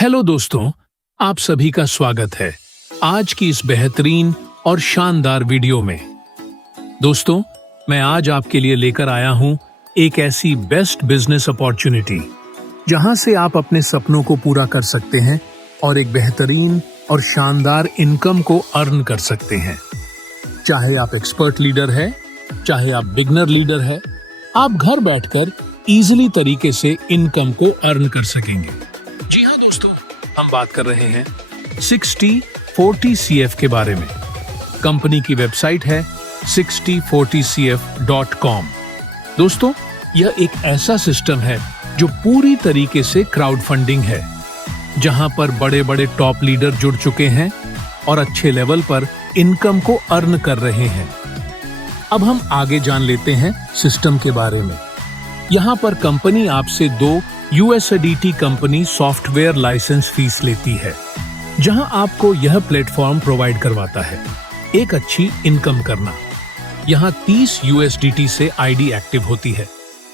Hello दोस्तों, आप सभी का स्वागत है आज की इस बेहतरीन और शानदार वीडियो में। दोस्तों, मैं आज आपके लिए लेकर आया हूं एक ऐसी बेस्ट बिजनेस अपॉर्चुनिटी जहां से आप अपने सपनों को पूरा कर सकते हैं और एक बेहतरीन और शानदार इनकम को अर्न कर सकते हैं। चाहे आप एक्सपर्ट लीडर है, चाहे आप बिगनर लीडर है, आप घर बैठकर इजीली तरीके से इनकम को अर्न कर सकेंगे। जी हाँ दोस्तों, हम बात कर रहे हैं 6040cf के बारे में। कंपनी की वेबसाइट है 6040cf.com। दोस्तों, यह एक ऐसा सिस्टम है जो पूरी तरीके से क्राउड फंडिंग है, जहां पर बड़े बड़े टॉप लीडर जुड़ चुके हैं और अच्छे लेवल पर इनकम को अर्न कर रहे हैं। अब हम आगे जान लेते हैं सिस्टम के बारे में। यहाँ पर कंपनी आपसे 2 USDT company software licence fees लेती है, जहां आपको यह प्लेटफॉर्म प्रोवाइड करवाता है एक अच्छी इनकम करना। यहाँ 30 USDT से आईडी एक्टिव होती है,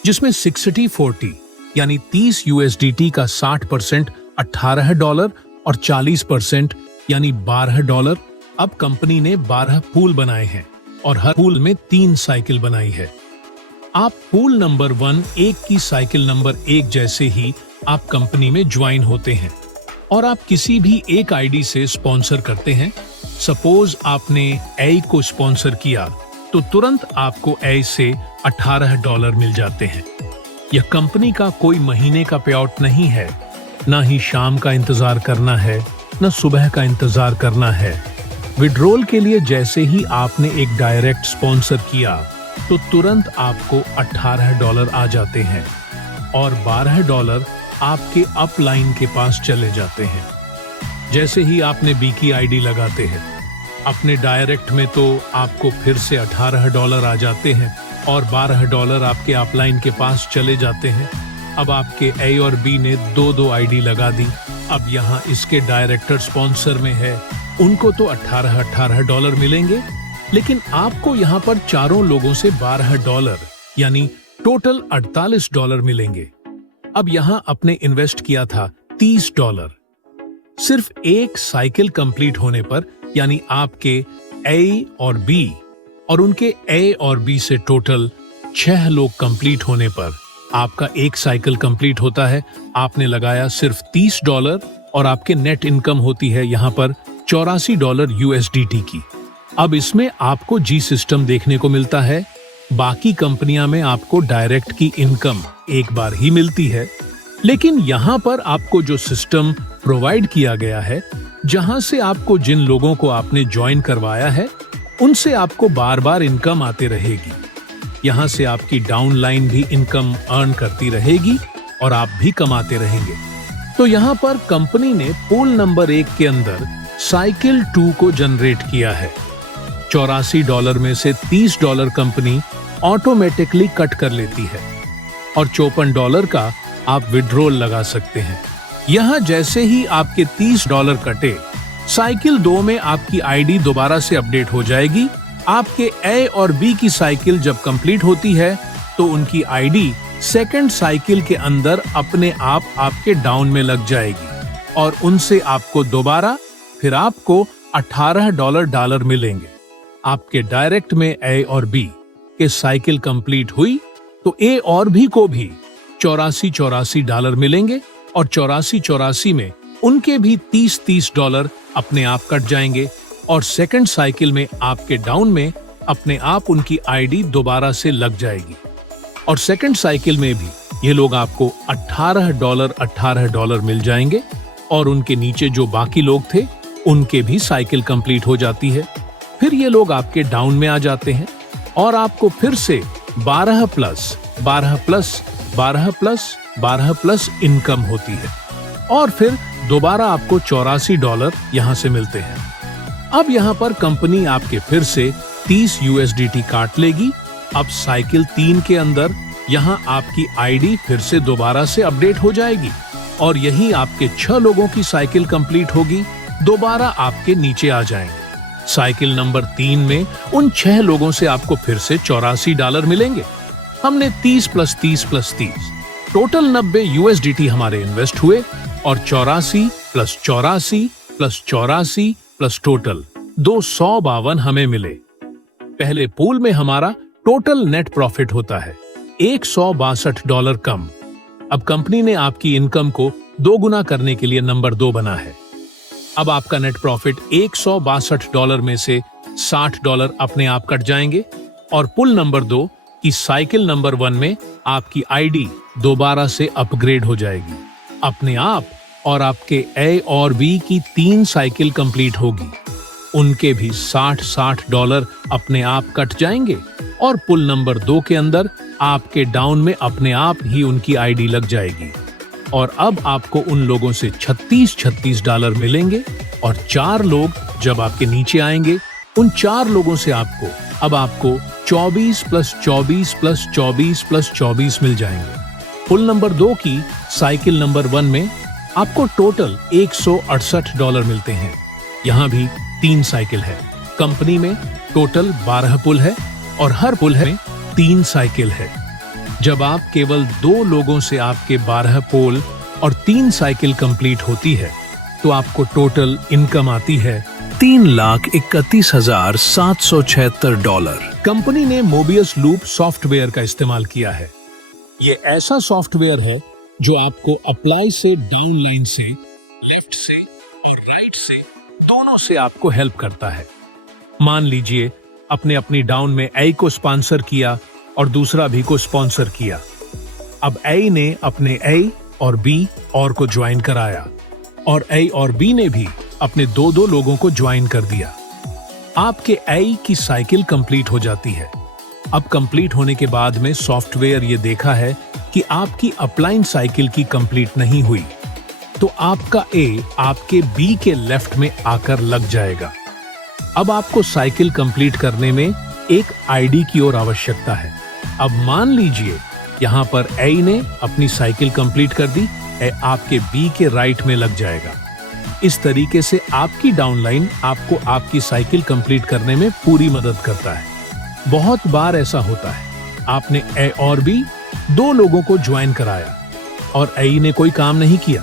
जिसमें 60-40 यानी 30 USDT का 60% $18 और 40% यानी $12। अब कंपनी ने 12 पूल बनाए हैं और हर पूल में 3 साइकिल बनाई है। आप पूल नंबर 1 एक की साइकिल नंबर 1 जैसे ही आप कंपनी में ज्वाइन होते हैं और आप किसी भी एक आईडी से स्पॉन्सर करते हैं। सपोज आपने ए को स्पॉन्सर किया तो तुरंत आपको ए से $18 मिल जाते हैं। यह कंपनी का कोई महीने का पे आउट नहीं है, ना ही शाम का इंतजार करना है, न सुबह का इंतजार करना है। विड्रॉल के लिए जैसे ही आपने एक डायरेक्ट स्पॉन्सर किया तो तुरंत आपको $18 आ जाते हैं और $12 आपके अपलाइन के पास चले जाते हैं। जैसे ही आपने बी की आईडी लगाते हैं अपने डायरेक्ट में तो आपको फिर से $18 आ जाते हैं और $12 आपके अपलाइन के पास चले जाते हैं। अब आपके ए और बी ने 2 आईडी लगा दी। अब यहाँ इसके डायरेक्टर स्पॉन्सर में है, उनको तो $18 मिलेंगे, लेकिन आपको यहाँ पर चारों लोगों से $12 यानी टोटल $48 मिलेंगे। अब यहाँ आपने इन्वेस्ट किया था $30। सिर्फ एक साइकिल कंप्लीट होने पर यानी आपके ए और बी और उनके ए और बी से टोटल 6 लोग कंप्लीट होने पर आपका एक साइकिल कंप्लीट होता है। आपने लगाया सिर्फ $30 और आपके नेट इनकम होती है यहाँ पर $84 USDT की। अब इसमें आपको जी सिस्टम देखने को मिलता है। बाकी कंपनियां में आपको डायरेक्ट की इनकम एक बार ही मिलती है, लेकिन यहाँ पर आपको जो सिस्टम प्रोवाइड किया गया है, जहां से आपको जिन लोगों को आपने ज्वाइन करवाया है उनसे आपको बार बार इनकम आते रहेगी। यहाँ से आपकी डाउनलाइन भी इनकम अर्न करती रहेगी और आप भी कमाते रहेंगे। तो यहाँ पर कंपनी ने पूल नंबर 1 के अंदर साइकिल 2 को जनरेट किया है। $84 में से $30 कंपनी ऑटोमेटिकली कट कर लेती है और $54 का आप विड्रॉल लगा सकते हैं। यहाँ जैसे ही आपके $30 कटे, साइकिल 2 में आपकी आईडी दोबारा से अपडेट हो जाएगी। आपके ए और बी की साइकिल जब कंप्लीट होती है तो उनकी आईडी सेकंड साइकिल के अंदर अपने आप आपके डाउन में लग जाएगी और उनसे आपको दोबारा फिर आपको $18 मिलेंगे। आपके डायरेक्ट में ए और बी के साइकिल कंप्लीट हुई तो ए और बी को भी $84 मिलेंगे और 84 में उनके भी $30 अपने आप कट जाएंगे और सेकंड साइकिल में आपके डाउन में अपने आप उनकी आईडी दोबारा से लग जाएगी और सेकंड साइकिल में भी ये लोग आपको $18 मिल जाएंगे और उनके नीचे जो बाकी लोग थे उनके भी साइकिल कंप्लीट हो जाती है। फिर ये लोग आपके डाउन में आ जाते हैं और आपको फिर से 12+12+12+12+ इनकम होती है और फिर दोबारा आपको $84 यहाँ से मिलते हैं। अब यहाँ पर कंपनी आपके फिर से 30 USDT काट लेगी। अब साइकिल 3 के अंदर यहाँ आपकी आईडी फिर से दोबारा से अपडेट हो जाएगी और यही आपके 6 लोगों की साइकिल कंप्लीट होगी, दोबारा आपके नीचे आ जाएंगे। साइकिल नंबर 3 में उन 6 लोगों से आपको फिर से $84 मिलेंगे। हमने 30+30+30 टोटल 90 USDT हमारे इन्वेस्ट हुए और 84 प्लस 84 प्लस 84 प्लस टोटल 252 हमें मिले। पहले पूल में हमारा टोटल नेट प्रॉफिट होता है $162 कम। अब कंपनी ने आपकी इनकम को 2 गुना करने के लिए नंबर 2 बना है। अब आपका नेट प्रॉफिट $162 में से $60 अपने आप कट जाएंगे और पुल नंबर 2 की साइकिल नंबर 1 में आपकी आईडी दोबारा से अपग्रेड हो जाएगी अपने आप, और आपके ए और बी की 3 साइकिल कंप्लीट होगी। उनके भी $60 अपने आप कट जाएंगे और पुल नंबर 2 के अंदर आपके डाउन में अपने आप ही उनकी आईडी लग जाएगी। और अब आपको उन लोगों से $36 मिलेंगे और 4 लोग जब आपके नीचे आएंगे, उन 4 लोगों से आपको 24 प्लस 24 प्लस 24 प्लस 24 मिल जाएंगे। पुल नंबर 2 की साइकिल नंबर 1 में आपको टोटल $168 मिलते हैं। यहाँ भी 3 साइकिल है। कंपनी में टोटल 12 पुल है और हर पुल में 3 साइकिल है। जब आप केवल 2 लोगों से आपके 12 पोल और 3 साइकिल कंप्लीट होती है तो आपको टोटल इनकम आती है $3,31,776। कंपनी ने मोबियस लूप सॉफ्टवेयर का इस्तेमाल किया है। ये ऐसा सॉफ्टवेयर है जो आपको अप्लाई से, डाउन लाइन से, लेफ्ट से और राइट से दोनों से आपको हेल्प करता है। मान लीजिए अपने अपनी डाउन में ए को स्पॉन्सर किया और दूसरा बी को स्पॉन्सर किया। अब ए ने अपने ए और बी और को ज्वाइन कराया और ए और बी ने भी अपने 2 लोगों को ज्वाइन कर दिया। आपके ए की साइकिल कंप्लीट हो जाती है। अब कंप्लीट होने के बाद में सॉफ्टवेयर ये देखा है कि आपकी अपलाइन साइकिल की कंप्लीट नहीं हुई, तो आपका ए आपके बी के लेफ्ट में आकर लग जाएगा। अब आपको साइकिल कंप्लीट करने में एक आईडी की और आवश्यकता है। अब मान लीजिए यहाँ पर ए ने अपनी साइकिल कंप्लीट कर दी, ए आपके बी के राइट में लग जाएगा। इस तरीके से आपकी डाउनलाइन आपको आपकी साइकिल कंप्लीट करने में पूरी मदद करता है। बहुत बार ऐसा होता है, आपने ए और बी 2 लोगों को ज्वाइन कराया और ए ने कोई काम नहीं किया।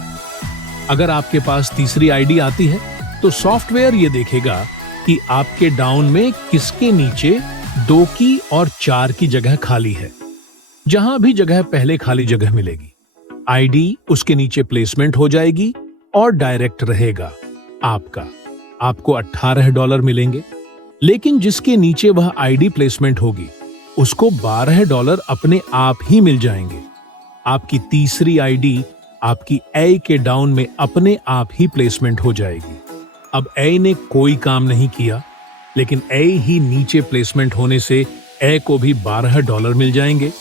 अगर आपके पास तीसरी आईडी आती है तो सॉफ्टवेयर ये देखेगा कि आपके डाउन में किसके नीचे 2 की और 4 की जगह खाली है। जहां भी जगह पहले खाली जगह मिलेगी, आईडी उसके नीचे प्लेसमेंट हो जाएगी और डायरेक्ट रहेगा आपको $18 मिलेंगे। लेकिन जिसके नीचे वह आईडी प्लेसमेंट होगी उसको $12 अपने आप ही मिल जाएंगे। आपकी तीसरी आईडी आपकी ए के डाउन में अपने आप ही प्लेसमेंट हो जाएगी। अब ए ने कोई काम नहीं किया, लेकिन ए ही नीचे प्लेसमेंट होने से ए को भी $12 मिल जाएंगे।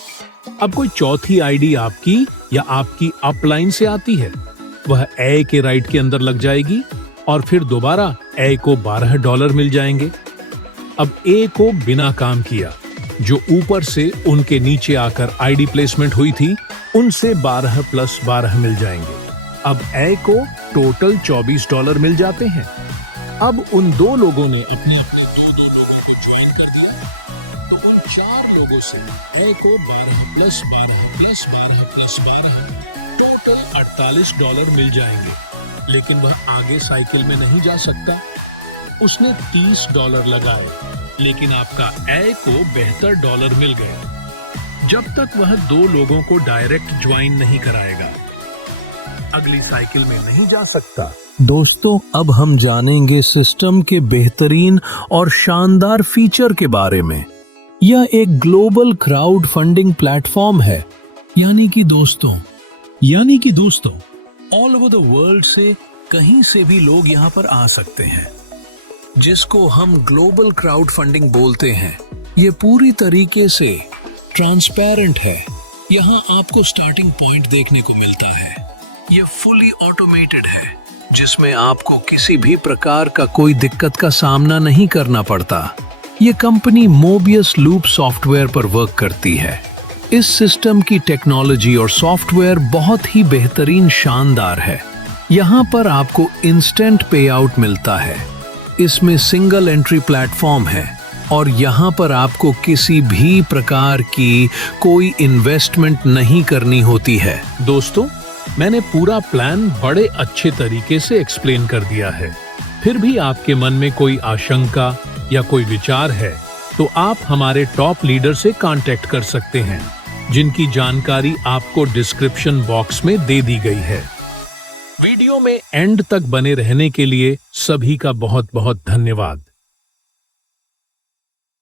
अब कोई चौथी आईडी आपकी या आपकी अपलाइन से आती है, वह ए के राइट के अंदर लग जाएगी और फिर दोबारा ए को $12 मिल जाएंगे। अब ए को बिना काम किया, जो ऊपर से उनके नीचे आकर आईडी प्लेसमेंट हुई थी, उनसे 12 प्लस 12 मिल जाएंगे। अब ए को टोटल $24 मिल जाते हैं। अब उन 2 लोगों ने अपने अपने 2 लोगों को ज्वाइन कर दिया, तो उन 4 लोगों से ए को 12 प्लस 12 प्लस 12 प्लस 12 टोटल $48 मिल जाएंगे। लेकिन वह आगे साइकिल में नहीं जा सकता। उसने $30 लगाए, लेकिन आपका ए को $72 मिल गए जब तक वह 2 लोगों को डायरेक्ट ज्वाइन नहीं कराएगा। अगली साइकिल में नहीं जा सकता। दोस्तों, अब हम जानेंगे सिस्टम के बेहतरीन और शानदार फीचर के बारे में। यह एक ग्लोबल क्राउड फंडिंग प्लेटफॉर्म है, यानी कि दोस्तों ऑल ओवर द वर्ल्ड से कहीं से भी लोग यहाँ पर आ सकते हैं, जिसको हम ग्लोबल क्राउड फंडिंग बोलते हैं। ये पूरी तरीके से ट्रांसपेरेंट है। यहाँ आपको स्टार्टिंग पॉइंट देखने को मिलता है। ये फुली ऑटोमेटेड है, जिसमें आपको किसी भी प्रकार का कोई दिक्कत का सामना नहीं करना पड़ता। ये कंपनी मोबियस लूप सॉफ्टवेयर पर वर्क करती है। इस सिस्टम की टेक्नोलॉजी और सॉफ्टवेयर बहुत ही बेहतरीन शानदार है। यहाँ पर आपको इंस्टेंट पे आउट मिलता है। इसमें सिंगल एंट्री प्लेटफॉर्म है और यहाँ पर आपको किसी भी प्रकार की कोई इन्वेस्टमेंट नहीं करनी होती है। दोस्तों, मैंने पूरा प्लान बड़े अच्छे तरीके से एक्सप्लेन कर दिया है। फिर भी आपके मन में कोई आशंका या कोई विचार है तो आप हमारे टॉप लीडर से कांटेक्ट कर सकते हैं, जिनकी जानकारी आपको डिस्क्रिप्शन बॉक्स में दे दी गई है। वीडियो में एंड तक बने रहने के लिए सभी का बहुत बहुत धन्यवाद।